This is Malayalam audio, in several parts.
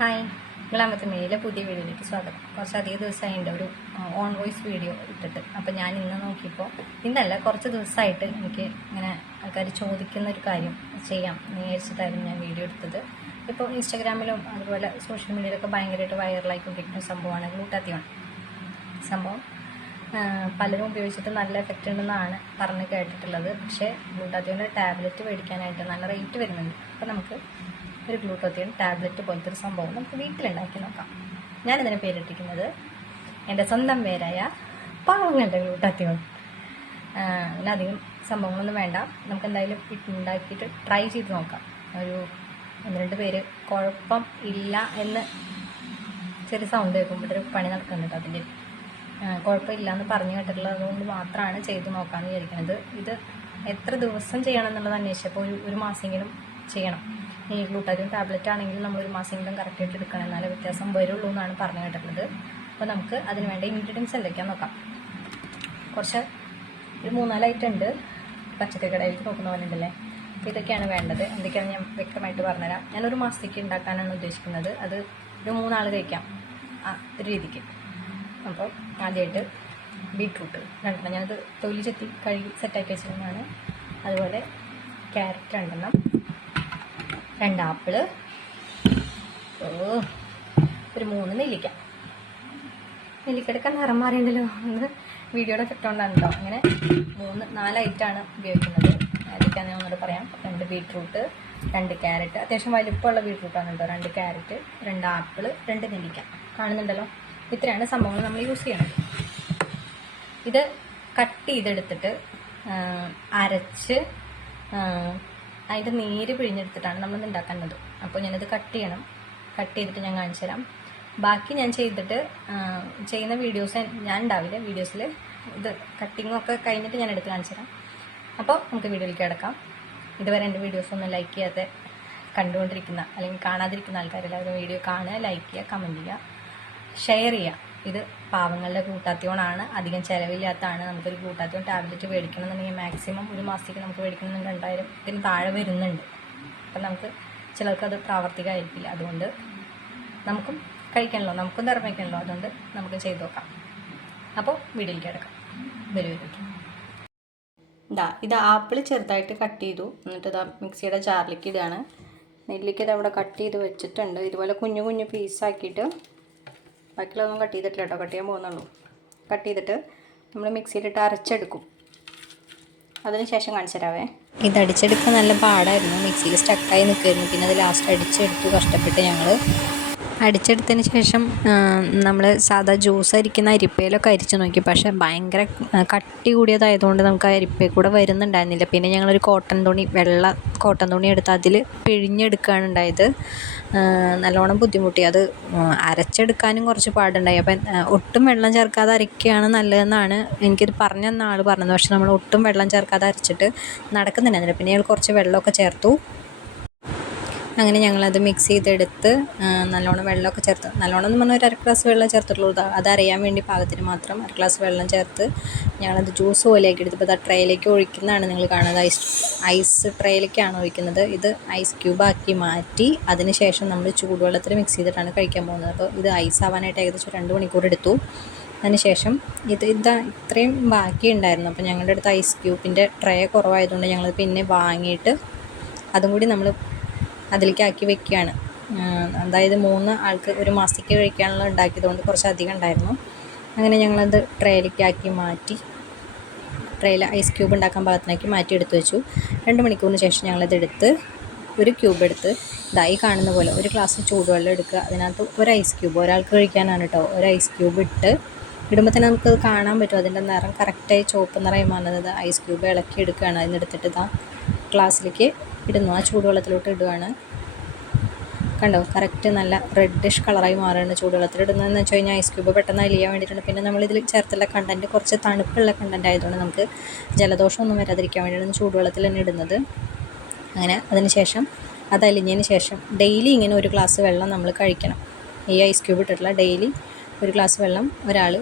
ഹായ്. മേലെ പുതിയ വീഡിയോയിലേക്ക് സ്വാഗതം. കുറച്ചധികം ദിവസമായിട്ട് ഒരു ഓൺ വോയിസ് വീഡിയോ ഇട്ടിട്ട്. അപ്പോൾ ഞാൻ ഇന്ന് നോക്കിയപ്പോൾ ഇന്നല്ല കുറച്ച് ദിവസമായിട്ട് എനിക്ക് ഇങ്ങനെ ആൾക്കാർ ചോദിക്കുന്ന ഒരു കാര്യം ചെയ്യാം നേരിച്ചിട്ടായിരുന്നു ഞാൻ വീഡിയോ എടുത്തത്. ഇപ്പോൾ ഇൻസ്റ്റാഗ്രാമിലും അതുപോലെ സോഷ്യൽ മീഡിയയിലൊക്കെ ഭയങ്കരമായിട്ട് വൈറലായിക്കൊണ്ടിരിക്കുന്ന സംഭവമാണ് ഗ്ലൂട്ടാത്തിയോൺ. സംഭവം പലരും ഉപയോഗിച്ചിട്ട് നല്ല എഫക്റ്റ് ഉണ്ടെന്നാണ് പറഞ്ഞ് കേട്ടിട്ടുള്ളത്. പക്ഷേ ഗ്ലൂട്ടാത്തിയോന്റെ ടാബ്ലറ്റ് മേടിക്കാനായിട്ട് നല്ല റേറ്റ് വരുന്നുണ്ട്. അപ്പോൾ നമുക്ക് ഒരു ഗ്ലൂട്ടോത്തിയൻ ടാബ്ലറ്റ് പോലത്തെ ഒരു സംഭവം നമുക്ക് വീട്ടിലുണ്ടാക്കി നോക്കാം. ഞാനിതിന് പേരിട്ടിരിക്കുന്നത് എന്റെ സ്വന്തം പേരായ പാവങ്ങളുടെ ഗ്ലൂട്ടാത്തിയോൺ അതിനധികം സംഭവങ്ങളൊന്നും വേണ്ട. നമുക്ക് എന്തായാലും ഉണ്ടാക്കിയിട്ട് ട്രൈ ചെയ്ത് നോക്കാം. ഒരു ഒന്ന് രണ്ട് പേര് കുഴപ്പം ഇല്ല എന്ന് ചെറിയ സൗണ്ട് കേൾക്കുമ്പോഴൊരു പണി നടക്കുന്നുണ്ട് അതിന്റെ കുഴപ്പമില്ല എന്ന് പറഞ്ഞു കേട്ടിട്ടുള്ളത്. അതുകൊണ്ട് മാത്രമാണ് ചെയ്ത് നോക്കാമെന്ന് വിചാരിക്കുന്നത്. ഇത് എത്ര ദിവസം ചെയ്യണം എന്നുള്ളത് അന്വേഷിച്ചപ്പോൾ ഒരു ഒരു മാസമെങ്കിലും ചെയ്യണം. ഈ ഗ്ലൂട്ടാരിയം ടാബ്ലറ്റ് ആണെങ്കിലും നമ്മൾ ഒരു മാസമെങ്കിലും കറക്റ്റായിട്ട് എടുക്കണം. എന്നാലേ വ്യത്യാസം വരുള്ളൂ എന്നാണ് പറഞ്ഞു കേട്ടിട്ടുള്ളത്. അപ്പോൾ നമുക്ക് അതിന് വേണ്ട ഇൻഗ്രീഡിയൻസ് എന്തൊക്കെയാ നോക്കാം. കുറച്ച് ഒരു മൂന്നാൽ ഐറ്റം ഉണ്ട്. പച്ചക്കറി കടയിലേക്ക് നോക്കുന്ന പോലെ ഉണ്ടല്ലേ? അപ്പോൾ ഇതൊക്കെയാണ് വേണ്ടത്. എന്തൊക്കെയാണ് ഞാൻ വ്യക്തമായിട്ട് പറഞ്ഞുതരാം. ഞാനൊരു മാസത്തേക്ക് ഉണ്ടാക്കാനാണ് ഉദ്ദേശിക്കുന്നത്. അത് ഒരു മൂന്നാൾ കഴിക്കാം. ആ ഒരു രീതിക്ക്. അപ്പോൾ ആദ്യമായിട്ട് ബീട്രൂട്ട് രണ്ടെണ്ണം. ഞാനത് തൊലി ചെത്തി കഴുകി സെറ്റാക്കി വെച്ചിരുന്നതാണ്. അതുപോലെ ക്യാരറ്റ് രണ്ടെണ്ണം. രണ്ട് ആപ്പിൾ. ഒരു മൂന്ന് നെല്ലിക്ക. നെല്ലിക്കടക്ക നിറം മാറിയുണ്ടല്ലോ. ഒന്ന് വീഡിയോയുടെ എഫക്റ്റ് കൊണ്ടാണല്ലോ അങ്ങനെ മൂന്ന് നാല് ആണ് ഉപയോഗിക്കുന്നത്. ഏതൊക്കെയാണെന്ന് ഞാൻ ഒന്നുകൂടെ പറയാം. രണ്ട് ബീട്രൂട്ട് രണ്ട് ക്യാരറ്റ്. അത്യാവശ്യം വലിപ്പമുള്ള ബീട്രൂട്ടാണ് കേട്ടോ രണ്ട് ക്യാരറ്റ് രണ്ട് ആപ്പിൾ രണ്ട് നെല്ലിക്ക. കാണുന്നുണ്ടല്ലോ? ഇത്രയാണ് സംഭവങ്ങൾ നമ്മൾ യൂസ് ചെയ്യണം. ഇത് കട്ട് ചെയ്തെടുത്തിട്ട് അരച്ച് അതിന്റെ നീര് പിഴിഞ്ഞെടുത്തിട്ടാണ് നമ്മളിത് ഉണ്ടാക്കുന്നത് അപ്പോൾ ഞാനിത് കട്ട് ചെയ്യണം. കട്ട് ചെയ്തിട്ട് ഞാൻ കാണിച്ചു തരാം. ബാക്കി ഞാൻ ചെയ്തിട്ട് ചെയ്യുന്ന വീഡിയോസ് ഞാൻ ഉണ്ടാവില്ല. വീഡിയോസിൽ ഇത് കട്ടിങ്ങും ഒക്കെ കഴിഞ്ഞിട്ട് ഞാൻ എടുത്ത് കാണിച്ചു തരാം. അപ്പോൾ നമുക്ക് വീഡിയോയിലേക്ക് കിടക്കാം. ഇതുവരെ എന്റെ വീഡിയോസ് ഒന്നും ലൈക്ക് ചെയ്യാതെ കണ്ടുകൊണ്ടിരിക്കുന്ന അല്ലെങ്കിൽ കാണാതിരിക്കുന്ന ആൾക്കാരെല്ലാവരും വീഡിയോ കാണുക ലൈക്ക് ചെയ്യുക കമന്റ് ചെയ്യുക. ഷെയർ ചെയ്യാം. ഇത് പാവങ്ങളുടെ കൂട്ടാത്തിയോണാണ്. അധികം ചിലവില്ലാത്തതാണ് നമുക്കൊരു കൂട്ടാത്തിയോൺ ടാബ്ലറ്റ് മേടിക്കണമെന്നുണ്ടെങ്കിൽ മാക്സിമം ഒരു മാസത്തേക്ക് നമുക്ക് മേടിക്കണമെന്ന് രണ്ടായിരം ഇതിന് താഴെ വരുന്നുണ്ട്. അപ്പം നമുക്ക് ചിലർക്ക് അത് പ്രാവർത്തികമായിരിക്കില്ല. അതുകൊണ്ട് നമുക്കും കഴിക്കണല്ലോ നമുക്കും നിർമ്മിക്കണല്ലോ അതുകൊണ്ട് നമുക്ക് ചെയ്തു നോക്കാം. അപ്പോൾ വീടിലേക്ക് കിടക്കാം. വരൂ ഇതാ ഇത് ആപ്പിൾ ചെറുതായിട്ട് കട്ട് ചെയ്തു. എന്നിട്ട് ഇതാ മിക്സിയുടെ ജാറിലേക്ക് ഇതാണ് നെല്ലിക്ക ഇത് അവിടെ കട്ട് ചെയ്ത് വെച്ചിട്ടുണ്ട്. ഇതുപോലെ കുഞ്ഞു കുഞ്ഞു പീസാക്കിയിട്ട് ബാക്കിയുള്ളതൊന്നും കട്ട് ചെയ്തിട്ടില്ല കേട്ടോ. കട്ട് ചെയ്യാൻ പോകുന്നുള്ളൂ. കട്ട് ചെയ്തിട്ട് നമ്മൾ മിക്സിയിലിട്ട് അരച്ചെടുക്കും. അതിന് ശേഷം കാണിച്ചു തരാവേ. ഇത് അടിച്ചെടുക്കാൻ നല്ല പാടായിരുന്നു. മിക്സിയിൽ സ്റ്റക്കായി നിൽക്കുമായിരുന്നു പിന്നെ അത് ലാസ്റ്റ് അടിച്ചെടുത്തു. കഷ്ടപ്പെട്ട് ഞങ്ങൾ അടിച്ചെടുത്തതിന് ശേഷം നമ്മൾ സാധാ ജ്യൂസ് അരിക്കുന്ന അരിപ്പയിലൊക്കെ അരിച്ചു നോക്കി. പക്ഷേ ഭയങ്കര കട്ടി കൂടിയതായതുകൊണ്ട് നമുക്ക് ആ അരിപ്പയിൽ കൂടെ വരുന്നുണ്ടായിരുന്നില്ല. പിന്നെ ഞങ്ങളൊരു കോട്ടൺ തുണി വെള്ള കോട്ടൺ തുണി എടുത്ത് അതിൽ പിഴിഞ്ഞെടുക്കുകയാണ് ഉണ്ടായത്. നല്ലോണം ബുദ്ധിമുട്ടി. അത് അരച്ചെടുക്കാനും കുറച്ച് പാടുണ്ടായി. അപ്പം ഒട്ടും വെള്ളം ചേർക്കാതെ അരയ്ക്കുകയാണ് നല്ലതെന്നാണ് എനിക്കിത് പറഞ്ഞു തന്ന ആൾ പറഞ്ഞത്. പക്ഷെ നമ്മൾ ഒട്ടും വെള്ളം ചേർക്കാതെ അരച്ചിട്ട് നടക്കുന്നുണ്ടായിരുന്നില്ല പിന്നെ ഞങ്ങൾ കുറച്ച് വെള്ളമൊക്കെ ചേർത്തു. അങ്ങനെ ഞങ്ങളത് മിക്സ് ചെയ്തെടുത്ത് നല്ലോണം വെള്ളമൊക്കെ ചേർത്ത് നല്ലോണം എന്ന് പറഞ്ഞാൽ ഒരു അര ഗ്ലാസ് വെള്ളം ചേർത്തിട്ടുള്ളൂ. അത് അതറിയാൻ വേണ്ടി പാകത്തിന് മാത്രം അര ഗ്ലാസ് വെള്ളം ചേർത്ത് ഞങ്ങളത് ജ്യൂസ് പോലെയാക്കി എടുത്ത് ഇപ്പോൾ ട്രേയിലേക്ക് ഒഴിക്കുന്നതാണ് നിങ്ങൾ കാണുന്നത്. ഐസ് ഐസ് ട്രേയിലേക്കാണ് ഒഴിക്കുന്നത്. ഇത് ഐസ് ക്യൂബാക്കി മാറ്റി അതിന് ശേഷം നമ്മൾ ചൂടുവെള്ളത്തിൽ മിക്സ് ചെയ്തിട്ടാണ് കഴിക്കാൻ പോകുന്നത്. അപ്പോൾ ഇത് ഐസ് ആവാനായിട്ട് ഏകദേശം രണ്ട് മണിക്കൂർ എടുത്തു. അതിനുശേഷം ഇത് ഇതാ ഇത്രയും ബാക്കി ഉണ്ടായിരുന്നു. അപ്പോൾ ഞങ്ങളുടെ അടുത്ത് ഐസ് ക്യൂബിന്റെ ട്രേ കുറവായതുകൊണ്ട് ഞങ്ങൾ പിന്നെ വാങ്ങിയിട്ട് അതും കൂടി നമ്മൾ അതിലേക്ക് ആക്കി വെക്കുകയാണ് അതായത് മൂന്ന് ആൾക്ക് ഒരു മാസത്തേക്ക് കഴിക്കാനുള്ള ഉണ്ടാക്കിയതുകൊണ്ട് കുറച്ച് അധികം ഉണ്ടായിരുന്നു. അങ്ങനെ ഞങ്ങളത് ട്രേയിലേക്ക് ആക്കി മാറ്റി ട്രേയിൽ ഐസ് ക്യൂബ് ഉണ്ടാക്കാൻ പാകത്തിനാക്കി മാറ്റി എടുത്തു വെച്ചു. രണ്ട് മണിക്കൂറിന് ശേഷം ഞങ്ങളത് എടുത്ത് ഒരു ക്യൂബ് എടുത്ത് ഇതായി കാണുന്ന പോലെ ഒരു ഗ്ലാസ് ചൂടുവെള്ളം എടുക്കുക. അതിനകത്ത് ഒരു ഐസ് ക്യൂബ് ഒരാൾക്ക് കഴിക്കാനാണ് കേട്ടോ ഒരു ഐസ് ക്യൂബ് ഇട്ട് ഇടുമ്പോൾ തന്നെ നമുക്കത് കാണാൻ പറ്റും. അതിന്റെ നിറം കറക്റ്റായി ചുവപ്പ് നിറയും വന്നത് ഐസ് ക്യൂബ് ഇളക്കി എടുക്കുകയാണ്. അതിനെടുത്തിട്ട് ഇതാ ഗ്ലാസ്സിലേക്ക് ഇടുന്നു. ആ ചൂടുവെള്ളത്തിലോട്ട് ഇടുകയാണ് കണ്ടോ? കറക്റ്റ് നല്ല റെഡിഷ് കളറായി മാറുകയാണ് ചൂടുവെള്ളത്തിൽ ഇടുന്നതെന്ന് വെച്ച് കഴിഞ്ഞാൽ ഐസ് ക്യൂബ് പെട്ടെന്ന് അലിയാൻ വേണ്ടിയിട്ടുണ്ട്. പിന്നെ നമ്മളിതിൽ ചേർത്തുള്ള കണ്ടന്റ് കുറച്ച് തണുപ്പുള്ള കണ്ടന്റ് ആയതുകൊണ്ട് നമുക്ക് ജലദോഷമൊന്നും വരാതിരിക്കാൻ വേണ്ടിയിട്ടാണ് ചൂടുവെള്ളത്തിൽ തന്നെ ഇടുന്നത്. അങ്ങനെ അതിന് ശേഷം അത് അലിഞ്ഞതിന് ശേഷം ഡെയിലി ഇങ്ങനെ ഒരു ഗ്ലാസ് വെള്ളം നമ്മൾ കഴിക്കണം. ഈ ഐസ് ക്യൂബ് ഇട്ടിട്ടുള്ള ഡെയിലി ഒരു ഗ്ലാസ് വെള്ളം ഒരാൾ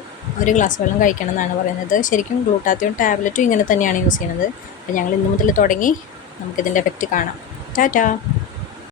ഒരു ഗ്ലാസ് വെള്ളം കഴിക്കണം എന്നാണ് പറയുന്നത്. ശരിക്കും ഗ്ലൂട്ടാത്തിയോൺ ടാബ്ലറ്റും ഇങ്ങനെ തന്നെയാണ് യൂസ് ചെയ്യുന്നത്. അപ്പോൾ ഞങ്ങൾ ഇന്നു മുതൽ തുടങ്ങി. നമുക്കിതിന്റെ എഫക്റ്റ് കാണാം. ടാറ്റാ.